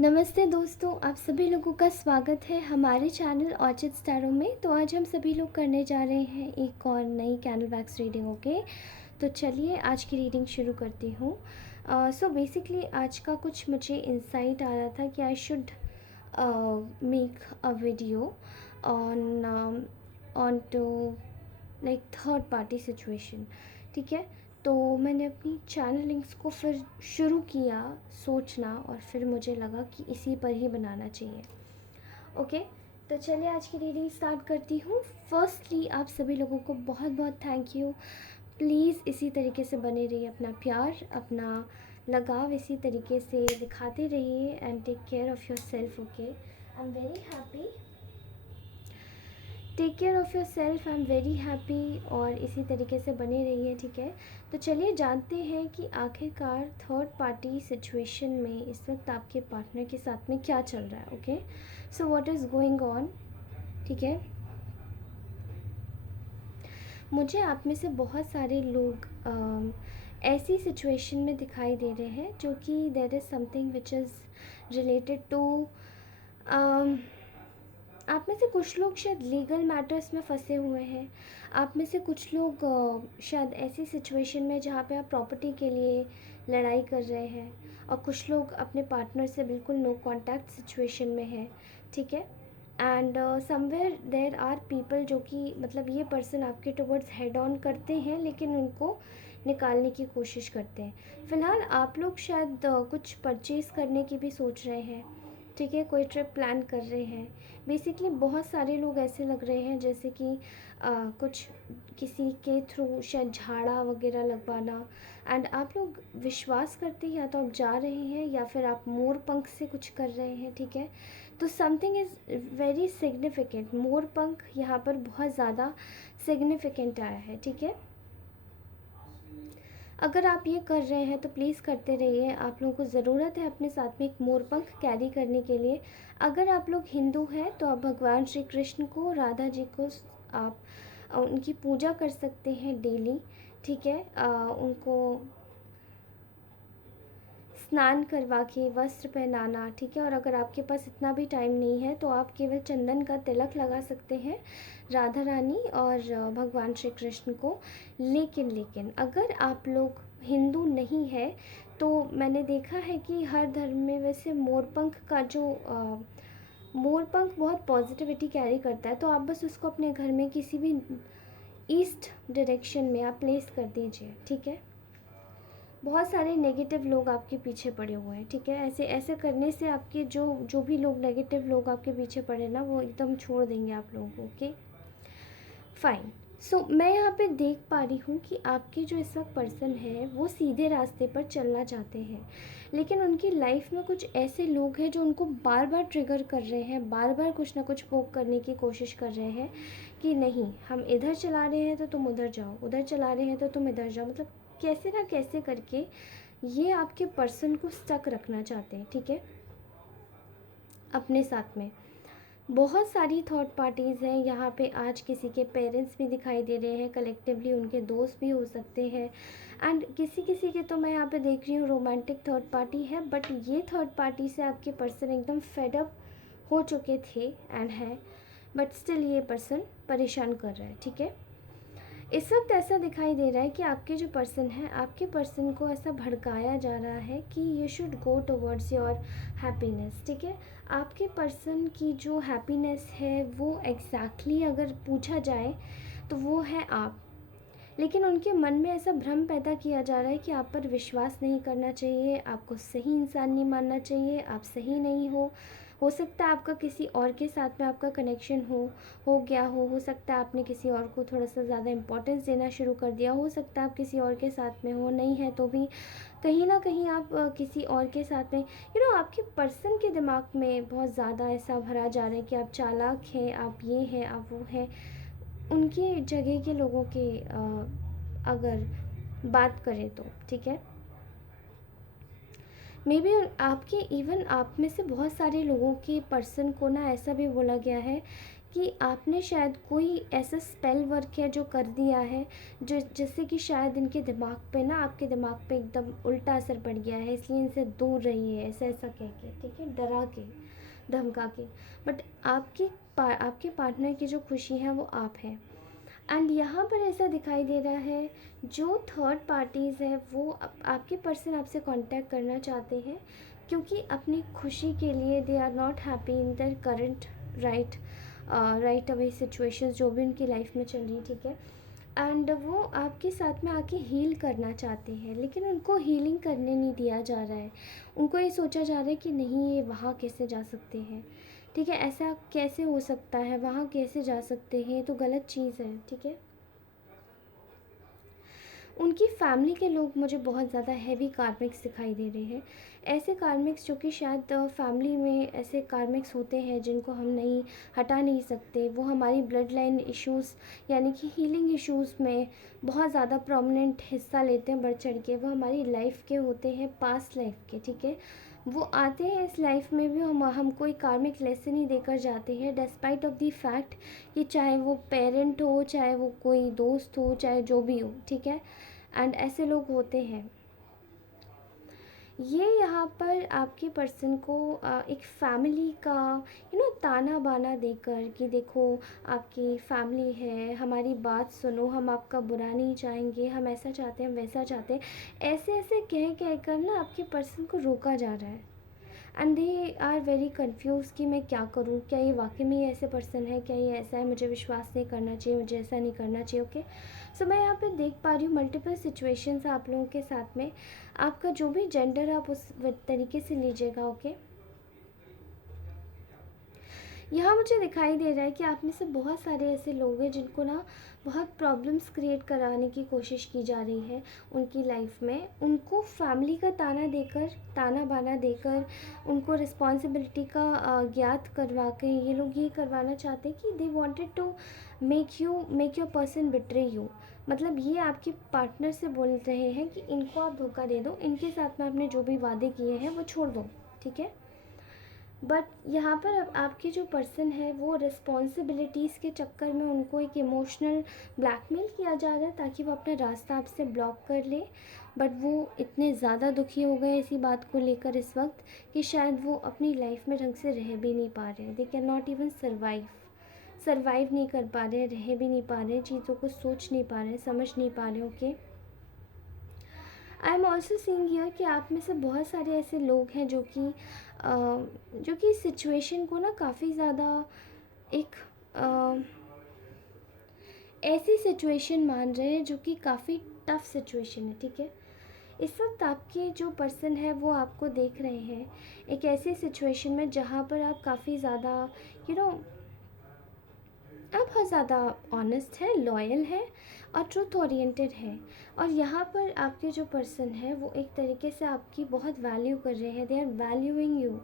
नमस्ते दोस्तों, आप सभी लोगों का स्वागत है हमारे चैनल ऑर्चिड स्टारों में। तो आज हम सभी लोग करने जा रहे हैं एक और नई कैंडल वैक्स रीडिंग। ओके, तो चलिए आज की रीडिंग शुरू करती हूँ। सो बेसिकली आज का कुछ मुझे इंसाइट आ रहा था कि I should make a video on to like third party situation. ठीक है, तो मैंने अपनी चैनल लिंक्स को फिर शुरू किया सोचना, और फिर मुझे लगा कि इसी पर ही बनाना चाहिए। ओके, तो चलिए आज की रीडिंग स्टार्ट करती हूँ। फर्स्टली आप सभी लोगों को बहुत बहुत थैंक यू। प्लीज़ इसी तरीके से बने रहिए, अपना प्यार, अपना लगाव इसी तरीके से दिखाते रहिए and take care of your self. Okay, I am very happy. Take care of your self, I am very happy. और इसी तरीके से बने रहिए। ठीक है, तो चलिए जानते हैं कि आखिरकार थर्ड पार्टी सिचुएशन में इस वक्त आपके पार्टनर के साथ में क्या चल रहा है। Okay, so what is going on. ठीक है, मुझे आप में से बहुत सारे लोग ऐसी सिचुएशन में दिखाई दे रहे हैं जो कि there is something which is related to आप में से कुछ लोग शायद लीगल मैटर्स में फंसे हुए हैं। आप में से कुछ लोग शायद ऐसी सिचुएशन में जहाँ पे आप प्रॉपर्टी के लिए लड़ाई कर रहे हैं, और कुछ लोग अपने पार्टनर से बिल्कुल नो कांटेक्ट सिचुएशन में है। ठीक है, and somewhere there are people जो कि मतलब ये पर्सन आपके टुवर्ड्स हेड ऑन करते हैं लेकिन उनको निकालने की कोशिश करते हैं। फ़िलहाल आप लोग शायद कुछ परचेज़ करने की भी सोच रहे हैं। ठीक है, कोई ट्रिप प्लान कर रहे हैं। बेसिकली बहुत सारे लोग ऐसे लग रहे हैं जैसे कि कुछ किसी के थ्रू शायद झाड़ा वगैरह लगवाना। एंड आप लोग विश्वास करते हैं, या तो आप जा रहे हैं या फिर आप मोर पंख से कुछ कर रहे हैं। ठीक है, तो समथिंग इज़ वेरी सिग्निफिकेंट। मोर पंख यहाँ पर बहुत ज़्यादा सिग्निफिकेंट आया है। ठीक है, अगर आप ये कर रहे हैं तो प्लीज़ करते रहिए। आप लोगों को ज़रूरत है अपने साथ में एक मोरपंख कैरी करने के लिए। अगर आप लोग हिंदू हैं तो आप भगवान श्री कृष्ण को, राधा जी को आप उनकी पूजा कर सकते हैं डेली। ठीक है, उनको स्नान करवा के वस्त्र पहनाना। ठीक है, और अगर आपके पास इतना भी टाइम नहीं है तो आप केवल चंदन का तिलक लगा सकते हैं राधा रानी और भगवान श्री कृष्ण को। लेकिन अगर आप लोग हिंदू नहीं है तो मैंने देखा है कि हर धर्म में वैसे मोरपंख का जो मोरपंख बहुत पॉजिटिविटी कैरी करता है, तो आप बस उसको अपने घर में किसी भी ईस्ट डायरेक्शन में आप प्लेस कर दीजिए। ठीक है, बहुत सारे नेगेटिव लोग आपके पीछे पड़े हुए हैं। ठीक है, ऐसे ऐसे करने से आपके जो जो भी लोग नेगेटिव लोग आपके पीछे पड़े ना, वो एकदम छोड़ देंगे आप लोगों को। Okay, fine. सो मैं यहाँ पे देख पा रही हूँ कि आपके जो इस वक्त पर्सन है वो सीधे रास्ते पर चलना चाहते हैं, लेकिन उनकी लाइफ में कुछ ऐसे लोग हैं जो उनको बार बार ट्रिगर कर रहे हैं, बार बार कुछ ना कुछ पोक करने की कोशिश कर रहे हैं कि नहीं, हम इधर चला रहे हैं तो तुम उधर जाओ, उधर चला रहे हैं तो तुम इधर जाओ। मतलब कैसे ना कैसे करके ये आपके पर्सन को स्टक रखना चाहते हैं। ठीक है, अपने साथ में बहुत सारी थर्ड पार्टीज़ हैं यहाँ पे। आज किसी के पेरेंट्स भी दिखाई दे रहे हैं, कलेक्टिवली उनके दोस्त भी हो सकते हैं। एंड किसी किसी के तो मैं यहाँ पे देख रही हूँ रोमांटिक थर्ड पार्टी है, बट ये थर्ड पार्टी से आपके पर्सन एकदम फेड अप हो चुके थे एंड हैं, बट स्टिल ये पर्सन परेशान कर रहा है। ठीक है, इस वक्त ऐसा दिखाई दे रहा है कि आपके जो पर्सन है, आपके पर्सन को ऐसा भड़काया जा रहा है कि you should go towards your happiness. ठीक है, आपके पर्सन की जो हैप्पीनेस है वो एग्जैक्टली अगर पूछा जाए तो वो है आप। लेकिन उनके मन में ऐसा भ्रम पैदा किया जा रहा है कि आप पर विश्वास नहीं करना चाहिए, आपको सही इंसान नहीं मानना चाहिए, आप सही नहीं हो सकता है आपका किसी और के साथ में आपका कनेक्शन हो गया हो सकता है आपने किसी और को थोड़ा सा ज़्यादा इम्पोर्टेंस देना शुरू कर दिया, हो सकता है आप किसी और के साथ में हो, नहीं है तो भी कहीं ना कहीं आप किसी और के साथ में आपके पर्सन के दिमाग में बहुत ज़्यादा ऐसा भरा जा रहा है कि आप चालाक हैं, आप ये हैं, आप वो हैं। उनकी जगह के लोगों के अगर बात करें तो ठीक है, मे बी आपके इवन आप में से बहुत सारे लोगों के पर्सन को ना ऐसा भी बोला गया है कि आपने शायद कोई ऐसा स्पेल वर्क है जो कर दिया है, जो जिससे कि शायद इनके दिमाग पे ना, आपके दिमाग पे एकदम उल्टा असर पड़ गया है, इसलिए इनसे दूर रहिए, ऐसा ऐसा कह के, ठीक है, डरा के, धमका के। बट आपके पार्टनर की जो खुशी है वो आप हैं। एंड यहाँ पर ऐसा दिखाई दे रहा है, जो थर्ड पार्टीज़ है वो आपके पर्सन आपसे कांटेक्ट करना चाहते हैं, क्योंकि अपनी खुशी के लिए they are not happy in their current right away situations जो भी उनकी लाइफ में चल रही, ठीक है। एंड वो आपके साथ में आके हील करना चाहते हैं, लेकिन उनको हीलिंग करने नहीं दिया जा रहा है। उनको ये सोचा जा रहा है कि नहीं, ये वहाँ कैसे जा सकते हैं, ठीक है, ऐसा कैसे हो सकता है, वहाँ कैसे जा सकते हैं, ये तो गलत चीज़ है, ठीक है। उनकी फैमिली के लोग मुझे बहुत ज़्यादा हैवी कार्मिक्स दिखाई दे रहे हैं। ऐसे कार्मिक्स जो कि शायद फैमिली में ऐसे कार्मिक्स होते हैं जिनको हम नहीं हटा नहीं सकते, वो हमारी ब्लड लाइन इशूज़ यानी कि हीलिंग इशूज़ में बहुत ज़्यादा प्रोमिनेंट हिस्सा लेते हैं बढ़ चढ़ के। वो हमारी लाइफ के होते हैं, पास्ट लाइफ के, ठीक है। वो आते हैं इस लाइफ में भी, हमको एक कार्मिक लेसन ही देकर जाते हैं, डिस्पाइट ऑफ दी फैक्ट कि चाहे वो पेरेंट हो, चाहे वो कोई दोस्त हो, चाहे जो भी हो, ठीक है। एंड ऐसे लोग होते हैं। ये यहाँ पर आपके पर्सन को एक फैमिली का ताना बाना देकर कि देखो आपकी फैमिली है, हमारी बात सुनो, हम आपका बुरा नहीं चाहेंगे, हम ऐसा चाहते हैं, हम वैसा चाहते हैं, ऐसे ऐसे कह कह कर ना आपके पर्सन को रोका जा रहा है। And they are very confuse कि मैं क्या करूँ, क्या ये वाकई में ऐसे पर्सन है, क्या ये ऐसा है, मुझे विश्वास नहीं करना चाहिए, मुझे ऐसा नहीं करना चाहिए, ओके। सो मैं यहाँ पे देख पा रही हूँ मल्टीपल सिचुएशंस आप लोगों के साथ में। आपका जो भी जेंडर आप उस तरीके से लीजिएगा, ओके। यहाँ मुझे दिखाई दे रहा है कि आप में से बहुत सारे ऐसे लोग हैं जिनको ना बहुत प्रॉब्लम्स क्रिएट कराने की कोशिश की जा रही है उनकी लाइफ में। उनको फैमिली का ताना बाना देकर उनको रिस्पॉन्सिबिलिटी का ज्ञात करवा के ये लोग ये करवाना चाहते हैं कि they wanted to make your person betray you. मतलब ये आपके पार्टनर से बोल रहे हैं कि इनको आप धोखा दे दो, इनके साथ में आपने जो भी वादे किए हैं वो छोड़ दो, ठीक है। बट यहाँ पर अब आपके जो पर्सन है वो रिस्पॉन्सिबिलिटीज़ के चक्कर में उनको एक इमोशनल ब्लैकमेल किया जा रहा है ताकि वो अपना रास्ता आपसे ब्लॉक कर ले। बट वो इतने ज़्यादा दुखी हो गए इसी बात को लेकर इस वक्त कि शायद वो अपनी लाइफ में ढंग से रह भी नहीं पा रहे। They can not even survive नहीं कर पा रहे, रह भी नहीं पा रहे, चीज़ों को सोच नहीं पा रहे, समझ नहीं पा रहे, okay. I am also seeing here कि आप में से बहुत सारे ऐसे लोग हैं जो कि इस सिचुएशन को ना काफ़ी ज़्यादा एक ऐसी सिचुएशन मान रहे हैं जो कि काफ़ी टफ सिचुएशन है, ठीक है। इस वक्त आपके जो पर्सन है वो आपको देख रहे हैं एक ऐसी सिचुएशन में जहाँ पर आप काफ़ी ज़्यादा यू नो आप बहुत ज़्यादा ऑनेस्ट है, लॉयल है और ट्रूथ ओरिएंटेड है। और यहाँ पर आपके जो पर्सन है वो एक तरीके से आपकी बहुत वैल्यू कर रहे हैं, दे आर वैल्यूइंग यू,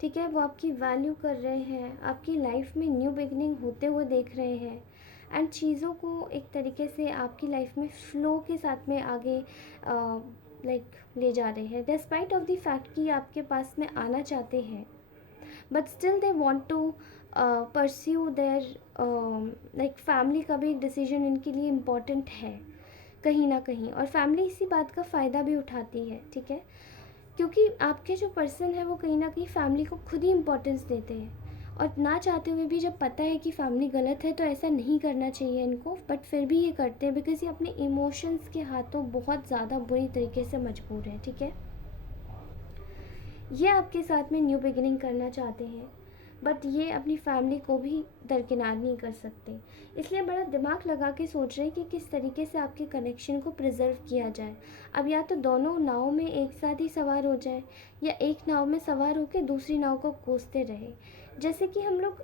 ठीक है। वो आपकी वैल्यू कर रहे हैं, आपकी लाइफ में न्यू बिगनिंग होते हुए देख रहे हैं एंड चीज़ों को एक तरीके से आपकी लाइफ में फ़्लो के साथ में आगे ले जा रहे हैं, डिस्पाइट ऑफ द फैक्ट कि आपके पास में आना चाहते हैं, but still they want to pursue their family का भी एक डिसीजन इनके लिए इम्पॉर्टेंट है कहीं ना कहीं, और फैमिली इसी बात का फ़ायदा भी उठाती है, ठीक है। क्योंकि आपके जो पर्सन है वो कहीं ना कहीं फैमिली को खुद ही इम्पोर्टेंस देते हैं, और ना चाहते हुए भी जब पता है कि फैमिली गलत है तो ऐसा नहीं करना चाहिए इनको, बट फिर भी ये करते हैं बिकॉज ये अपने इमोशंस के हाथों बहुत ज़्यादा बुरी तरीके से मजबूर है, ठीक है। ये आपके साथ में न्यू बिगिनिंग करना चाहते हैं, बट ये अपनी फैमिली को भी दरकिनार नहीं कर सकते, इसलिए बड़ा दिमाग लगा के सोच रहे हैं कि किस तरीके से आपके कनेक्शन को प्रिजर्व किया जाए। अब या तो दोनों नाव में एक साथ ही सवार हो जाए, या एक नाव में सवार होकर दूसरी नाव को कोसते रहे। जैसे कि हम लोग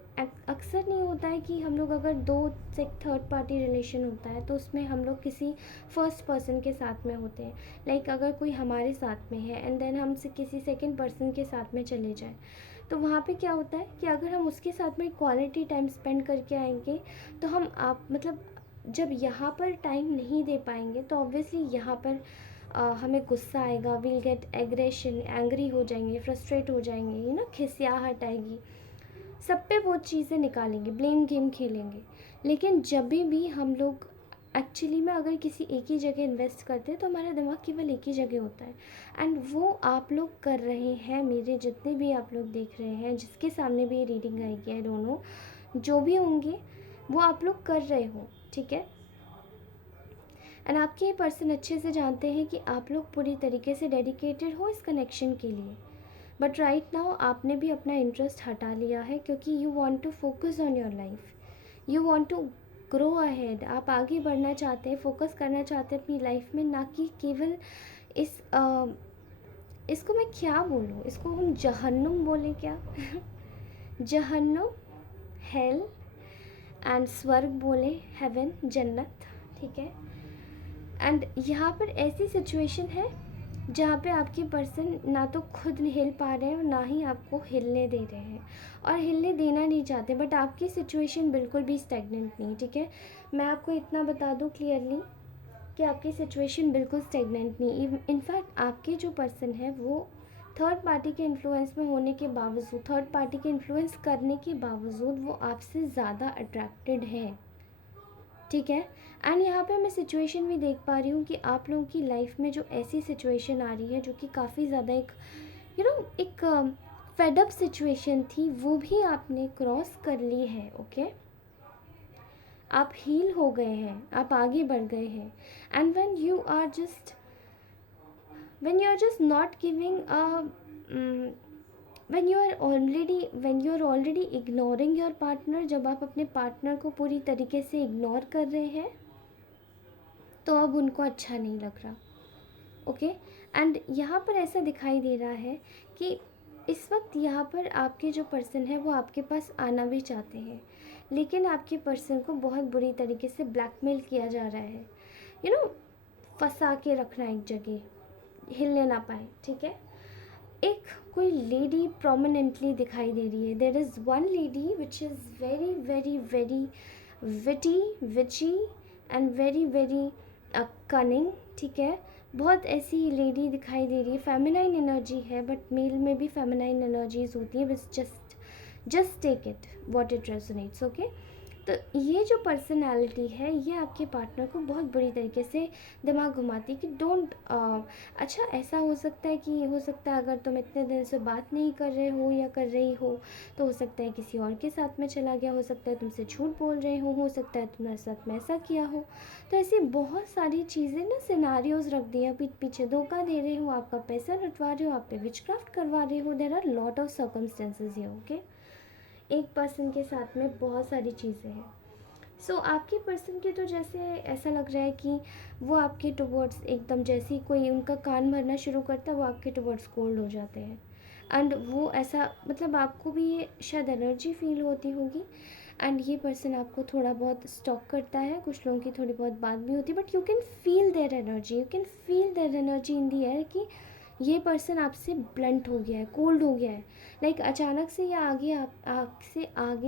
अक्सर नहीं होता है कि हम लोग अगर दो से थर्ड पार्टी रिलेशन होता है तो उसमें हम लोग किसी फर्स्ट पर्सन के साथ में होते हैं, लाइक अगर कोई हमारे साथ में है एंड देन हम से किसी सेकंड पर्सन के साथ में चले जाएं, तो वहाँ पे क्या होता है कि अगर हम उसके साथ में क्वालिटी टाइम स्पेंड करके आएंगे तो हम आप मतलब जब यहाँ पर टाइम नहीं दे पाएंगे तो ऑब्वियसली यहाँ पर हमें गुस्सा आएगा, विल गेट एग्रेशन, एंग्री हो जाएंगे, फ्रस्ट्रेट हो जाएंगे, खिसियाहट आएगी। सब पे वो चीज़ें निकालेंगे, ब्लेम गेम खेलेंगे। लेकिन जब भी हम लोग एक्चुअली में अगर किसी एक ही जगह इन्वेस्ट करते हैं तो हमारा दिमाग केवल एक ही जगह होता है। एंड वो आप लोग कर रहे हैं, मेरे जितने भी आप लोग देख रहे हैं, जिसके सामने भी ये रीडिंग आएगी, आई डोंट नो, जो भी होंगे वो आप लोग कर रहे हो, ठीक है। एंड आपके ये पर्सन अच्छे से जानते हैं कि आप लोग पूरी तरीके से डेडिकेटेड हो इस कनेक्शन के लिए। बट राइट नाउ आपने भी अपना इंटरेस्ट हटा लिया है, क्योंकि you want to focus on your life, you want to grow ahead. आप आगे बढ़ना चाहते हैं, फोकस करना चाहते हैं अपनी लाइफ में, ना कि केवल इस इसको मैं क्या बोलूँ, इसको हम जहन्नुम बोलें क्या? जहन्नुम, हेल, एंड स्वर्ग बोले, हेवन, जन्नत, ठीक है। एंड यहाँ पर ऐसी सिचुएशन है जहाँ पे आपके पर्सन ना तो खुद हिल पा रहे हैं और ना ही आपको हिलने दे रहे हैं, और हिलने देना नहीं चाहते। बट आपकी सिचुएशन बिल्कुल भी स्टेगनेंट नहीं, ठीक है। मैं आपको इतना बता दूँ क्लियरली कि आपकी सिचुएशन बिल्कुल स्टेगनेंट नहीं। इनफैक्ट आपके जो पर्सन है वो थर्ड पार्टी के इन्फ्लुएंस में होने के बावजूद, थर्ड पार्टी के इन्फ्लुएंस करने के बावजूद वो आपसे ज़्यादा अट्रैक्टेड है, ठीक है। एंड यहाँ पे मैं सिचुएशन भी देख पा रही हूँ कि आप लोगों की लाइफ में जो ऐसी सिचुएशन आ रही है जो कि काफ़ी ज़्यादा एक एक फेडअप सिचुएशन थी, वो भी आपने क्रॉस कर ली है, ओके। आप हील हो गए हैं, आप आगे बढ़ गए हैं। And when you are just not giving a when you are already ignoring your partner, जब आप अपने पार्टनर को पूरी तरीके से इग्नोर कर रहे हैं तो अब उनको अच्छा नहीं लग रहा, ओके। एंड यहाँ पर ऐसा दिखाई दे रहा है कि इस वक्त यहाँ पर आपके जो पर्सन है वो आपके पास आना भी चाहते हैं, लेकिन आपके पर्सन को बहुत बुरी तरीके से ब्लैकमेल किया जा रहा है, फंसा के रखना एक जगह, हिलने ना पाए, ठीक है। एक कोई लेडी प्रोमिनेंटली दिखाई दे रही है। There is one lady which is very very very witchy and very very cunning, ठीक है। बहुत ऐसी लेडी दिखाई दे रही है, फेमिनाइन एनर्जी है, बट मेल में भी फेमिनाइन एनर्जीज होती हैं, बस just take it what it resonates, okay. तो ये जो पर्सनालिटी है ये आपके पार्टनर को बहुत बुरी तरीके से दिमाग घुमाती है कि डोंट अच्छा, ऐसा हो सकता है अगर तुम इतने दिन से बात नहीं कर रहे हो या कर रही हो तो हो सकता है किसी और के साथ में चला गया, हो सकता है तुमसे झूठ बोल रहे हो सकता है तुम्हारे साथ में ऐसा किया हो। तो ऐसी बहुत सारी चीज़ें ना, सिनारियोज रख दिया, पीठ पीछे धोखा दे रहे हो, आपका पैसा लुटवा रहे हो, आप पे विचक्राफ्ट करवा रहे हो। There are lot of circumstances here, okay. एक पर्सन के साथ में बहुत सारी चीज़ें हैं। सो आपके पर्सन के तो जैसे ऐसा लग रहा है कि वो आपके टुवर्ड्स एकदम, जैसे ही कोई उनका कान भरना शुरू करता है वो आपके टुवर्ड्स कोल्ड हो जाते हैं। एंड वो ऐसा, मतलब आपको भी ये शायद एनर्जी फील होती होगी। एंड ये पर्सन आपको थोड़ा बहुत स्टॉक करता है, कुछ लोगों की थोड़ी बहुत बात भी होती है, but you can feel their energy, in the air कि ये पर्सन आपसे ब्लंट हो गया है, कोल्ड हो गया है। लाइक अचानक से या आगे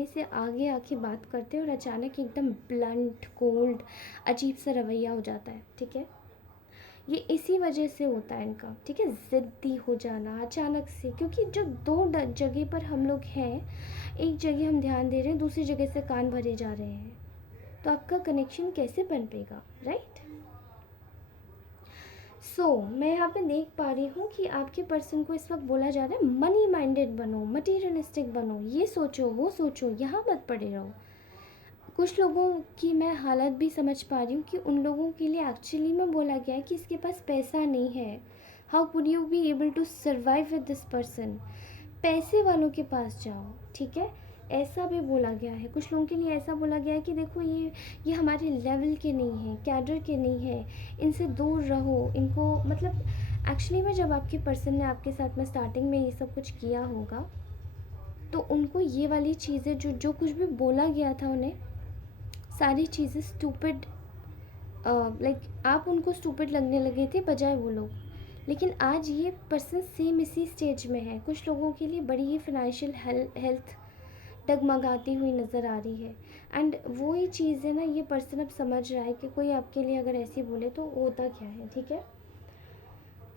से आगे आके बात करते हैं और अचानक एकदम ब्लंट, कोल्ड, अजीब सा रवैया हो जाता है, ठीक है। ये इसी वजह से होता है इनका, ठीक है, ज़िद्दी हो जाना अचानक से। क्योंकि जो दो जगह पर हम लोग हैं, एक जगह हम ध्यान दे रहे हैं, दूसरी जगह से कान भरे जा रहे हैं, तो आपका कनेक्शन कैसे बन पाएगा, राइट। मैं यहाँ पे देख पा रही हूँ कि आपके पर्सन को इस वक्त बोला जा रहा है मनी माइंडेड बनो, मटीरियलिस्टिक बनो, ये सोचो वो सोचो, यहाँ मत पड़े रहो। कुछ लोगों की मैं हालत भी समझ पा रही हूँ कि उन लोगों के लिए एक्चुअली में बोला गया है कि इसके पास पैसा नहीं है, how could you be able to survive with this person, पैसे वालों के पास जाओ, ठीक है। ऐसा भी बोला गया है, कुछ लोगों के लिए ऐसा बोला गया है कि देखो ये हमारे लेवल के नहीं है, कैडर के नहीं है, इनसे दूर रहो, इनको, मतलब एक्चुअली में जब आपके पर्सन ने आपके साथ में स्टार्टिंग में ये सब कुछ किया होगा तो उनको ये वाली चीज़ें जो जो कुछ भी बोला गया था उन्हें, सारी चीज़ें स्टूपिड, लाइक आप उनको स्टूपिड लगने लगे थे बजाय वो लोग। लेकिन आज ये पर्सन सेम इसी स्टेज में है। कुछ लोगों के लिए बड़ी ही फाइनेंशियल हेल्थ डगमगाती हुई नज़र आ रही है। एंड वो ही चीज़ है ना, ये पर्सन अब समझ रहा है कि कोई आपके लिए अगर ऐसी बोले तो होता क्या है, ठीक है।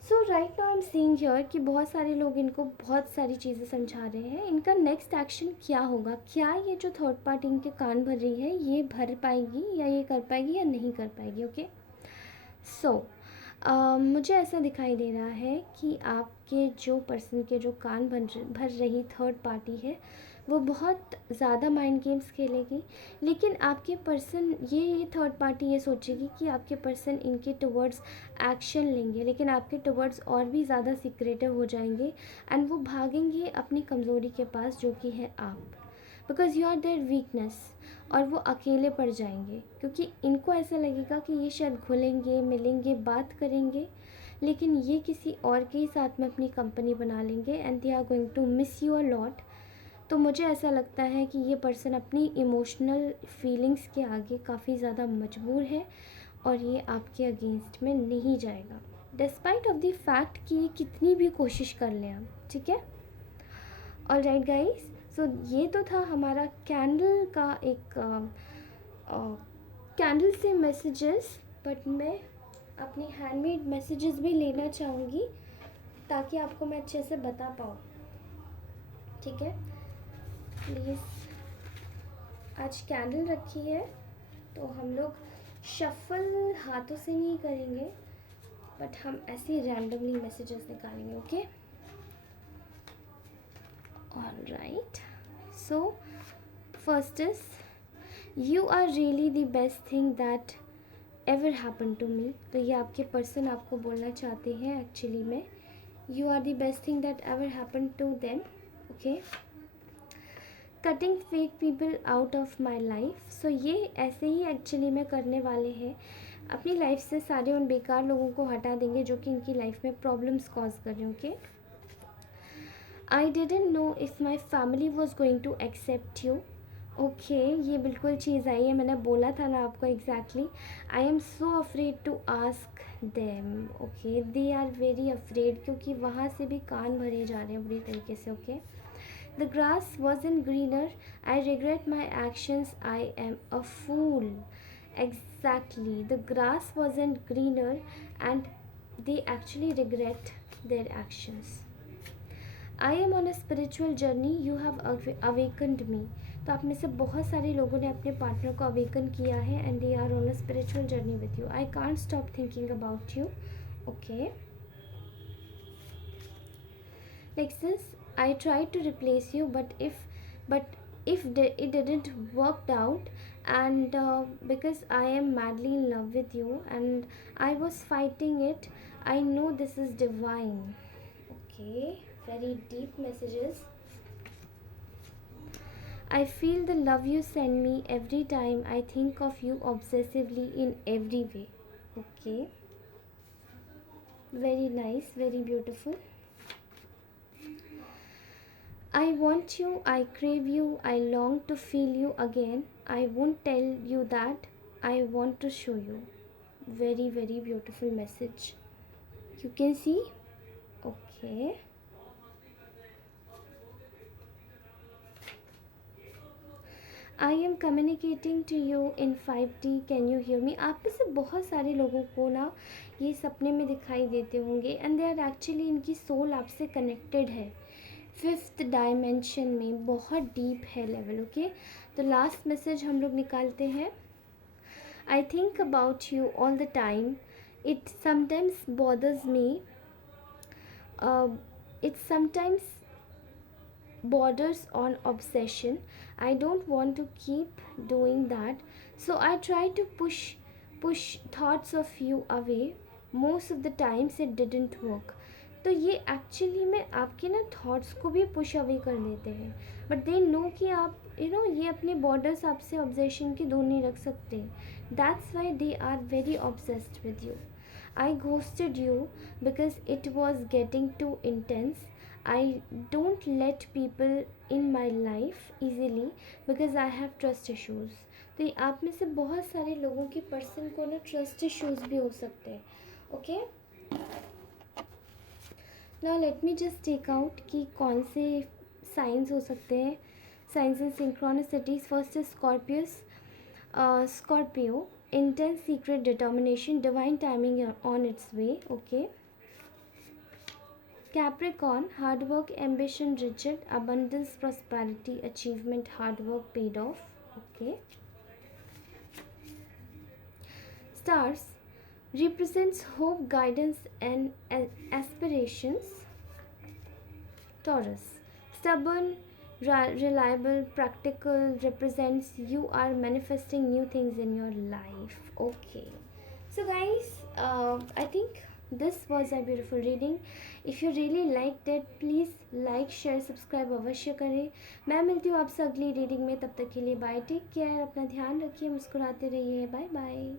So right now I am seeing here कि बहुत सारे लोग इनको बहुत सारी चीज़ें समझा रहे हैं। इनका नेक्स्ट एक्शन क्या होगा, क्या ये जो थर्ड पार्टी इनके कान भर रही है ये भर पाएगी या ये कर पाएगी या नहीं कर पाएगी। ओके सो मुझे ऐसा दिखाई दे रहा है कि आपके जो पर्सन के जो कान भर रही थर्ड पार्टी है वो बहुत ज़्यादा माइंड गेम्स खेलेगी, लेकिन आपके पर्सन ये थर्ड पार्टी ये सोचेगी कि आपके पर्सन इनके टुवर्ड्स एक्शन लेंगे, लेकिन आपके टुवर्ड्स और भी ज़्यादा सीक्रेटिव हो जाएंगे एंड वो भागेंगे अपनी कमज़ोरी के पास जो कि है आप, because you are their weakness. और वो अकेले पड़ जाएंगे क्योंकि इनको ऐसा लगेगा कि ये शायद घुलेंगे मिलेंगे बात करेंगे, लेकिन ये किसी और के ही साथ में अपनी कंपनी बना लेंगे and they are going to miss you a lot. तो मुझे ऐसा लगता है कि ये पर्सन अपनी इमोशनल फीलिंग्स के आगे काफ़ी ज़्यादा मजबूर है और ये आपके अगेंस्ट में नहीं जाएगा, डिस्पाइट ऑफ द फैक्ट कि ये कितनी भी कोशिश कर लें आप। ठीक है, ऑल राइट गाइज। सो ये तो था हमारा कैंडल का एक कैंडल से मैसेजेस, बट मैं अपनी हैंडमेड मैसेजेस भी लेना चाहूँगी ताकि आपको मैं अच्छे से बता पाऊँ। ठीक है, प्लीज़ आज कैंडल रखी है तो हम लोग शफल हाथों से नहीं करेंगे, बट हम ऐसे ही रैंडमली मैसेजेस निकालेंगे। Okay, all right. So first is you are really the best thing that ever happen to me. तो ये आपके पर्सन आपको बोलना चाहते हैं एक्चुअली में, you are the best thing that ever happen to them. Okay, cutting fake people out of my life. So ये ऐसे ही एक्चुअली में करने वाले हैं, अपनी लाइफ से सारे उन बेकार लोगों को हटा देंगे जो कि इनकी लाइफ में प्रॉब्लम्स कॉज कर रहे हैं। Okay, I didn't know if my family was going to accept you. Okay, ये बिल्कुल चीज़ आई है, मैंने बोला था ना आपको exactly. I am so afraid to ask them. Okay, they are very afraid, क्योंकि वहाँ से भी कान भरे जा रहे हैं बुरी तरीके से। Okay, the grass wasn't greener. I regret my actions. I am a fool. Exactly. The grass wasn't greener and they actually regret their actions. I am on a spiritual journey. You have awakened me. तो आप में से बहुत सारे लोगों ने अपने partner को अवेकन किया है and they are on a spiritual journey with you. I can't stop thinking about you. Okay, next is I tried to replace you, but if it didn't worked out, and because I am madly in love with you and I was fighting it, I know this is divine. Okay, very deep messages. I feel the love you send me every time I think of you obsessively in every way. Okay, very nice, very beautiful. I want you, I crave you, I long to feel you again. I won't tell you that, I want to show you. Very, very beautiful message. You can see? Okay. I am communicating to you in 5D. Can you hear me? आप में से बहुत सारे लोगों को ना ये सपने में दिखाई देते होंगे एंड दे आर एक्चुअली, इनकी सोल आपसे कनेक्टेड है 5th डायमेंशन में, बहुत डीप है लेवल। ओके, तो लास्ट मैसेज हम लोग निकालते हैं। I think about you all the time, it sometimes bothers me, it sometimes borders on obsession. I don't want to keep doing that, so I try to push thoughts of you away. Most of the times it didn't work. तो ये actually में आपके ना thoughts को भी push away कर देते हैं, बट दे नो कि आप ये अपने बॉर्डर्स आपसे ऑब्सेशन के दूर नहीं रख सकते। That's why they are very obsessed with you. I ghosted you because it was getting too intense. I don't let people in my life easily because I have trust issues. तो ये आप में से बहुत सारे लोगों के पर्सन को ना ट्रस्ट इश्यूज भी हो सकते हैं। Okay, now let me just take out कि कौन से साइंस हो सकते हैं, signs and synchronicities. First is Scorpio, intense secret determination, divine timing on its way. Okay, Capricorn, hard work, ambition, rigid, abundance, prosperity, achievement, hard work paid off. Okay. Stars represents hope, guidance, and aspirations. Taurus, stubborn, reliable, practical, represents you are manifesting new things in your life. Okay. So, guys, I think this was a beautiful reading. If you really liked it, please like share subscribe अवश्य करें. मैं मिलती हूँ आपसे अगली reading में. तब तक के लिए बाय. Take care. अपना ध्यान रखिए. मुस्कुराते रहिए. Bye bye.